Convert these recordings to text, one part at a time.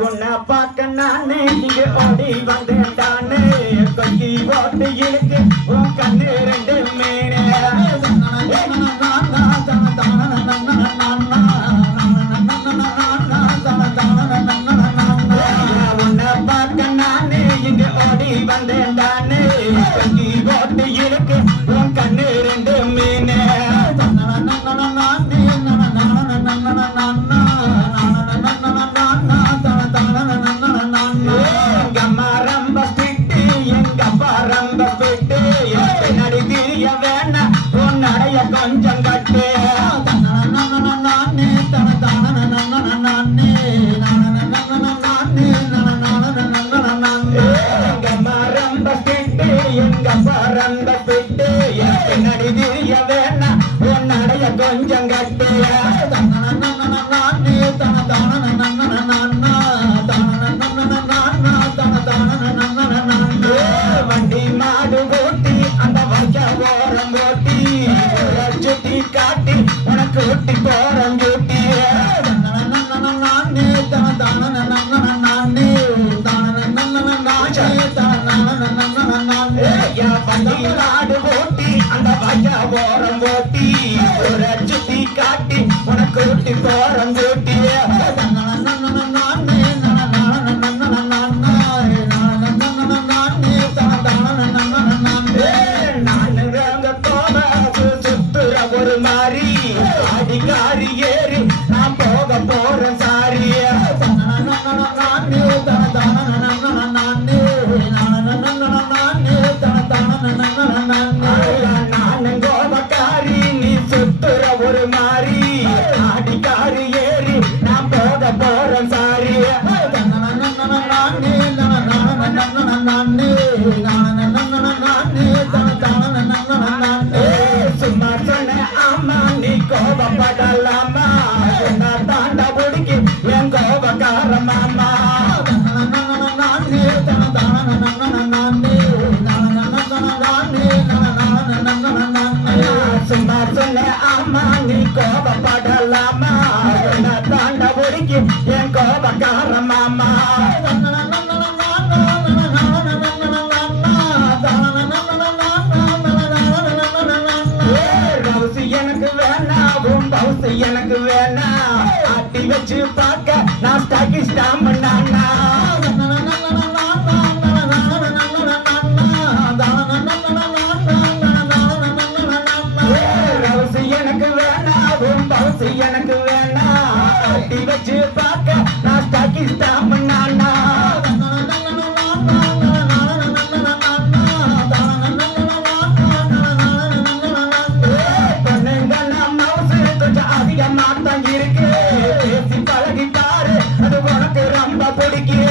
உன்னை பார்க்க நானே இங்க ஓடி வந்தேன்டானே கொக்கி ஓட்டு இருக்கு உன் கண்ணு ரெண்டு மீனே உன்னை பார்க்க நானே இங்க ஓடி வந்தேன்டானே கொக்கி ஓட்டு இருக்கு உன் கண்ணு ரெண்டு மீனே கொஞ்சம் கட்டு எங்க பறந்த பிட்டு நடிதிய வேணா உன்னடைய கொஞ்சம் கட்டு வண்டி மாடு ஓட்டி அந்த வச்ச ஓரம் ஓட்டி சுத்தி காட்டி உனக்கு ஊட்டி போறம் ஜூட்டி நாடு ஓட்டி அந்த வச்ச ஓரம் ஓட்டி சுத்தி காட்டி உனக்கு ஊட்டி போறம் ஜூட்டி ஒரு மாறி அடிக்காரி ஏறி நான் போக போறேன் சாரி நானும் கோபக்காரி நீ சுத்துற ஒரு மாறி அடிக்காரி ஏறி நான் போக போறேன் சாரி சும்மா சொன்ன ஆமா நீ கோபப்படலாமா நான் தாண்டா பிடிக்கி என் கோபக்கார மாமா சும்மா சொன்ன ஆமா நீ கோபப்படலாமா நான் தாண்டா பிடிக்கி என் கோபக்கார மாமா எனக்கு வேணா ஆட்டி வச்சு பார்க்க நான் ஸ்டாக்கி ஸ்டாம் பண்ணானா ரவுசி எனக்கு வேணா பவுசி எனக்கு வேணா ஆட்டி வச்சு பார்க்க நான் ஸ்டாக்கி ஸ்டாம் பண்ணானா மாத்தான் இருக்கு பேசி பழகி பாரு அது உனக்கு ரொம்ப பிடிக்கும்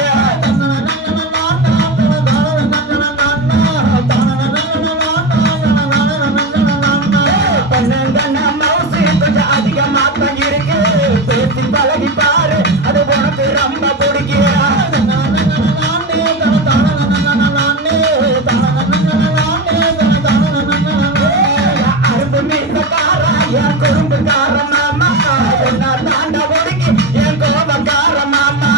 மவுசு கொஞ்சம் அதிகமாத்தான் இருக்கு பேசி பழகி பாரு அது உனக்கு ரொம்ப பிடிக்கும் அரும்பு மீசக்காரா என் குறும்புக்காரன் தாண்டா ஒடுக்கி என் கோபக்கார மாமா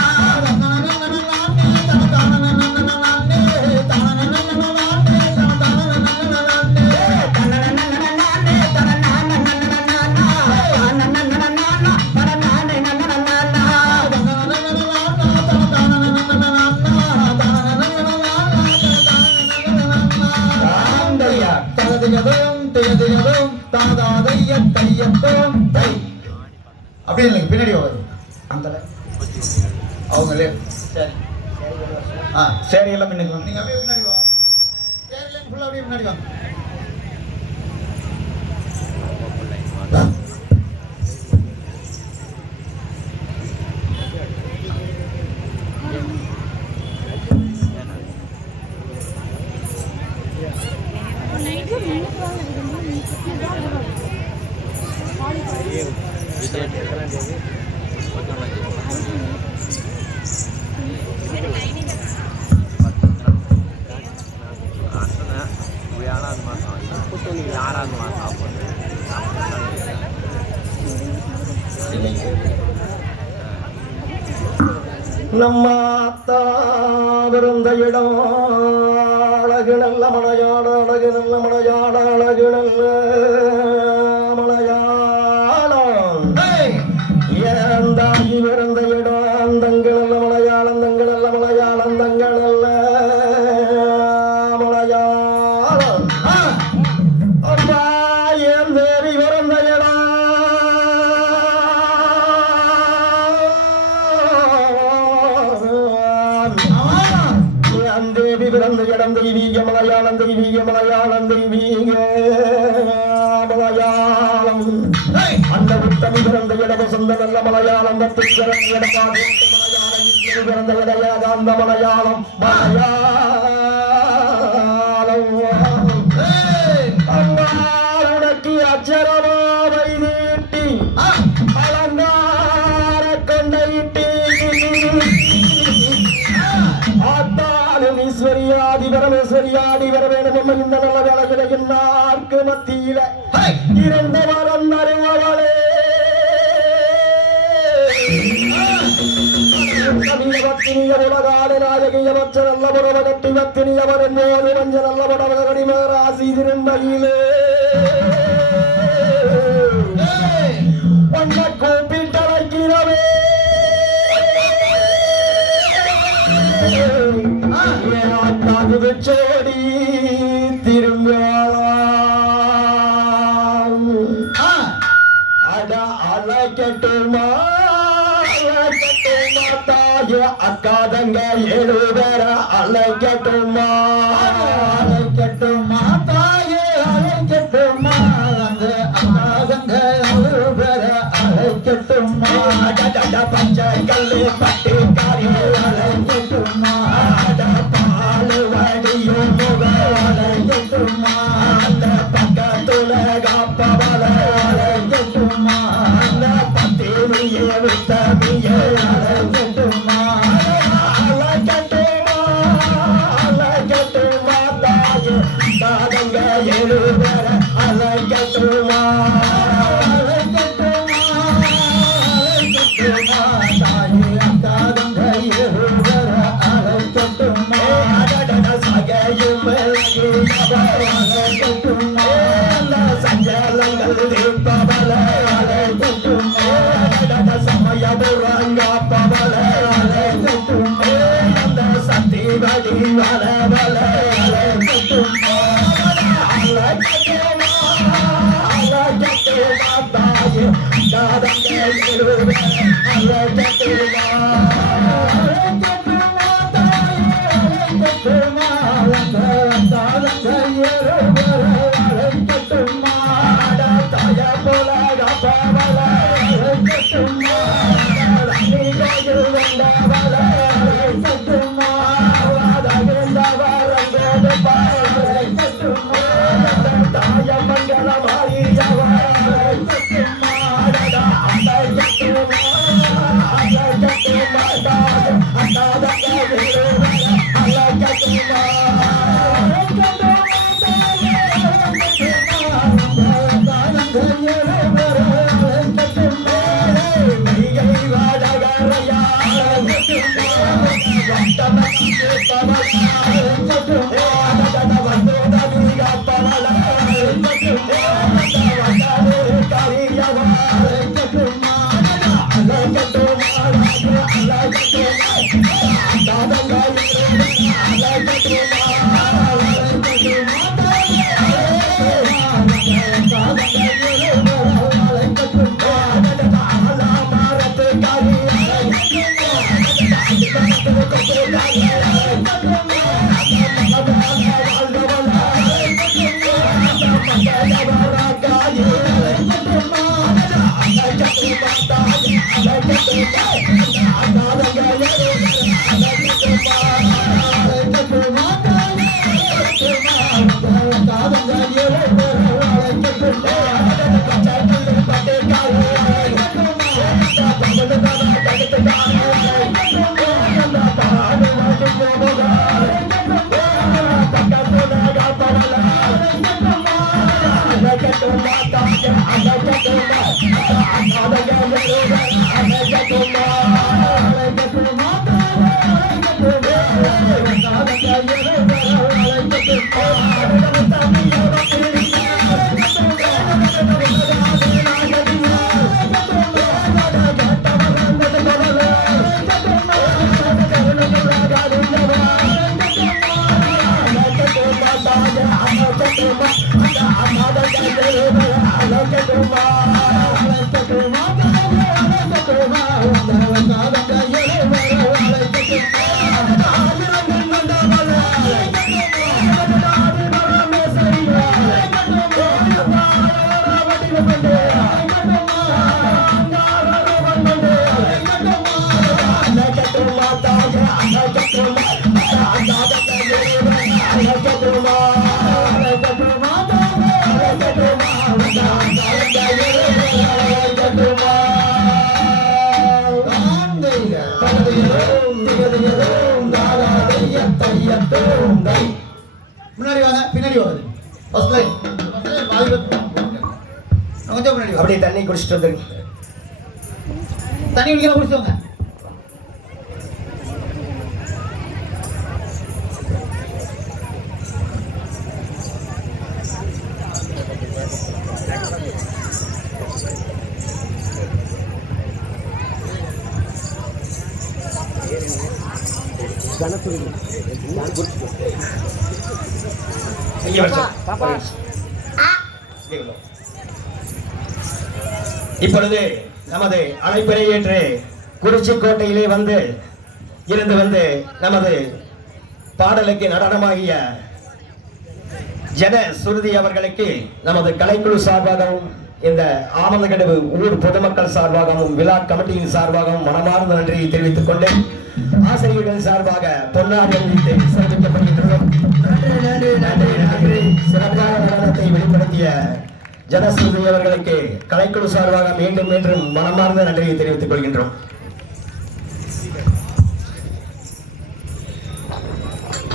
அப்படி இல்லைங்க பின்னாடி வரும் அந்த அவங்களே சரி சரி எல்லாம் பின்னாடி வாங்க நீங்க அப்படியே பின்னாடி வாங்க சரி ஃபுல்லா அப்படியே பின்னாடி வாங்க ஆறாவது மாதம் நம்ம அத்தா பிறந்த இடம் அழகு நல்ல மலையாட அழகு நல்ல மலையாட அழகு நல்ல மலையாளம் ஏன் தாயி பிறந்த இடம் தங்கள் நல்ல மலையாளம் தங்கள் நல்ல மலையாளம் தங்கள் நல்ல மலையாளம் அப்பா என் தேவி பிறந்த இடம் தேவி பிறந்த இடம் தெய்வீக மலையாளம் தெய்வீக மலையாளம் தெய்வீக மலையாளம் அந்த உத்தமி பிறந்த இடம் சொந்த நல்ல மலையாளம் பத்து பிறந்த இடமாக மலையாளம் பிறந்த இடையாக அந்த மலையாளம் மலையாளம் உனக்கு அச்சரமாவை நீட்டி அலங்கார கொண்டையிட்டி ஈஸ்வரியாதி பரமேஸ்வரியாதி வர வேண்டும் இந்த நல்ல வேலைகளை எல்லாருக்கு மத்தியில இரண்ட வரம் நறுவளே பத்தினிய உலகாடு நாயகிய மற்ற நல்ல புறவ கட்டி பத்தினிய வரும் போது மஞ்ச நல்ல புறவ கடிமராசி திரும்பையிலே ஒன்ன கூப்பிட்டழைக்கிறவே சோடி திரும்பலாம் அட அழைக்கட்டுமா தாய அக்காதங்க எழுதர அழைக்கட்டுமா அழைக்கட்டுமா தாய அழைக்கட்டுமா அந்த அக்காதங்க எழுதர அழைக்கட்டுமா பச்சை கல்லு பட்டு காரி அழைக்கட்டுமா வடியும் முகலையட்டுமா அந்த பக்கத்துல காப்பவள அழைக்கட்டுமா அந்த பத்திரியை விட்டமியை அழைக்கட்டுமா அழைக்கட்டுமா அழைக்கட்டுமா தாய தாதங்க எழுதர அழைக்கட்டுமா அழைக்கட்டுமா அழைக்கட்டுமா தாய தாதங்க எழுதர அழைக்கட்டுமா சஞ்சலங்கள் தீர்ப்பவள அழைக்கட்டுமா சமயபுரங்க பவள அழைக்கட்டுமா அந்த சக்தி வடி வளவள அழைக்கட்டுமா அழைக்கட்டுமா அழைக்கட்டுமா தாய தாதங்க எழுத அழைக்கட்டுமா முன்னாடி வாங்க, பின்னாடி வாங்க. ஃபர்ஸ்ட் லைன் கொஞ்சம் முன்னாடி வாங்க. அப்படியே தண்ணி குடிச்சிட்டு வந்துருங்க. தண்ணி குடிக்கலாம், குடிச்சவங்க. இப்பொழுது நமது அழைப்பினை ஏற்று குறிச்சி கோட்டையிலே வந்து நமது பாடலுக்கு நடனமாகிய ஜன சுருதி அவர்களுக்கு நமது கலைக்குழு சார்பாகவும் இந்த ஆமந்தகடவு ஊர் பொதுமக்கள் சார்பாகவும் விழா கமிட்டியின் சார்பாகவும் மனமார்ந்த நன்றியை தெரிவித்துக் கொண்டு ஆசிரியர்கள் சார்பாக பொன்னாடி அணிவித்து சிறப்பிக்கப்படுகின்றோம். சிறப்பான நடனத்தை வெளிப்படுத்திய ஜனசுருதி அவர்களுக்கு கலைக்குழு சார்பாக மீண்டும் மீண்டும் மனமார்ந்த நன்றியை தெரிவித்துக் கொள்கின்றோம்.